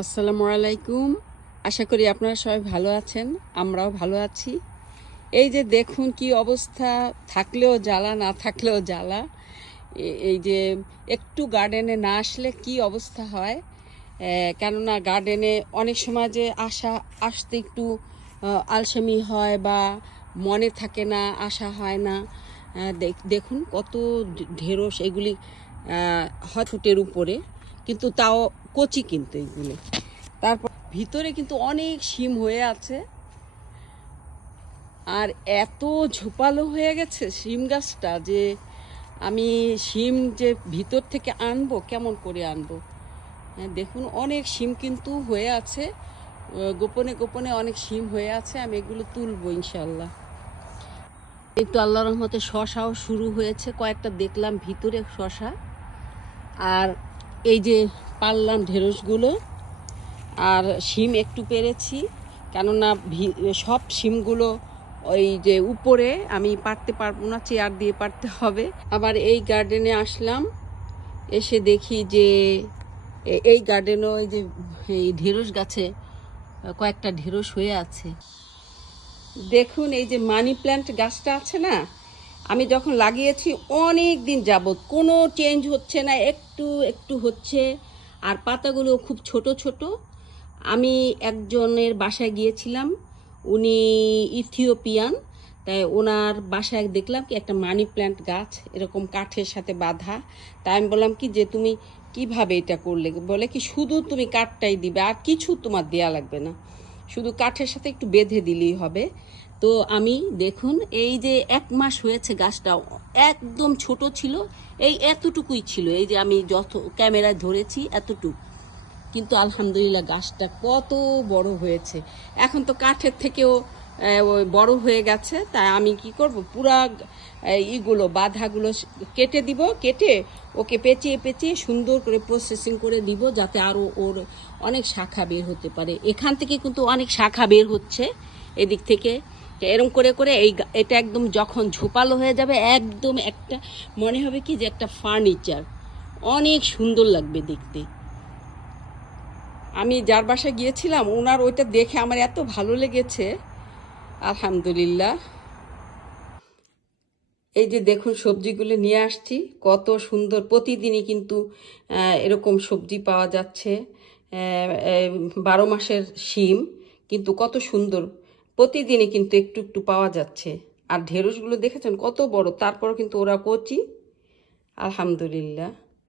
আসসালামু আলাইকুম। আশা করি আপনারা সবাই ভালো আছেন, আমরাও ভালো আছি। এই যে দেখুন কি অবস্থা, থাকলেও জ্বালা না থাকলেও জ্বালা। এই যে একটু গার্ডেনে না আসলে কি অবস্থা হয়। কেননা গার্ডেনে অনেক সময় যে আসতে একটু আলসেমি হয় বা মনে থাকে না, আসা হয় না। দেখুন কত ঢেঁড়স, এগুলি হয় ফুটের উপরে, কিন্তু তাও কচি, কিন্তু এগুলি। তারপর ভিতরে কিন্তু অনেক শিম হয়ে আছে, আর এত ঝোপালো হয়ে গেছে শিম গাছটা যে আমি শিম যে ভিতর থেকে আনবো, কেমন করে আনবো। দেখুন অনেক শিম কিন্তু হয়ে আছে, গোপনে গোপনে অনেক শিম হয়ে আছে। আমি এগুলো তুলবো ইনশাল্লাহ। একটু আল্লাহর রহমতে শশাও শুরু হয়েছে, কয়েকটা দেখলাম ভিতরে শশা। আর এই যে পারলাম ঢেঁড়সগুলো, আর শিম একটু পেরেছি, কেননা সব শিমগুলো ওই যে উপরে আমি পারতে পারবো না, চেয়ার দিয়ে পারতে হবে। আবার এই গার্ডেনে আসলাম, এসে দেখি যে এই গার্ডেনও এই যে এই ঢেঁড়স গাছে কয়েকটা ঢেঁড়স হয়ে আছে। দেখুন এই যে মানি প্ল্যান্ট গাছটা আছে না, আমি যখন লাগিয়েছি অনেক দিন যাবত কোনো চেঞ্জ হচ্ছে না, একটু একটু হচ্ছে, আর পাতাগুলো খুব ছোট ছোট। আমি একজনের বাসায় গিয়েছিলাম, উনি ইথিওপিয়ান, তাই ওনার বাসায় দেখলাম কি একটা মানি প্ল্যান্ট গাছ এরকম কাঠের সাথে বাঁধা। তাই আমি বললাম কি যে তুমি কিভাবে এটা করলে, বলে কি শুধু তুমি কাঠটাই দিবে, আর কিছু তোমার দেয়া লাগবে না, শুধু কাঠের সাথে একটু বেঁধে দিলেই হবে। তো আমি দেখুন এই যে 1 মাস হয়েছে, গাছটা একদম ছোট ছিল, এই এতটুকুই ছিল, এই যে আমি যত ক্যামেরায় ধরেছি এতটুকু, কিন্তু আলহামদুলিল্লাহ গাছটা কত বড় হয়েছে। এখন তো কাঠের থেকেও ওই বড় হয়ে গেছে। তাই আমি কি করব, পুরা বাধাগুলো কেটে দিব, কেটে ওকে পেঁচিয়ে পেঁচিয়ে সুন্দর করে প্রসেসিং করে দিব, যাতে আরও ওর অনেক শাখা বের হতে পারে। এখান থেকে কিন্তু অনেক শাখা বের হচ্ছে এদিক থেকে। এরকম করে করে এটা একদম যখন ঝোপালো হয়ে যাবে, একদম একটা মনে হবে কি যে একটা ফার্নিচার, অনেক সুন্দর লাগবে দেখতে। আমি যার বাসায় গিয়েছিলাম, ওনার ওইটা দেখে আমার এত ভালো লেগেছে, আলহামদুলিল্লাহ। এই যে দেখুন সবজিগুলো নিয়ে আসছি, কত সুন্দর, প্রতিদিনই কিন্তু এরকম সবজি পাওয়া যাচ্ছে। 12 মাসের শিম, কিন্তু কত সুন্দর, প্রতিদিনই কিন্তু একটু একটু পাওয়া যাচ্ছে। আর ঢেঁড়সগুলো দেখেছেন কত বড়, তারপর কিন্তু ওরা কচি, আলহামদুলিল্লাহ।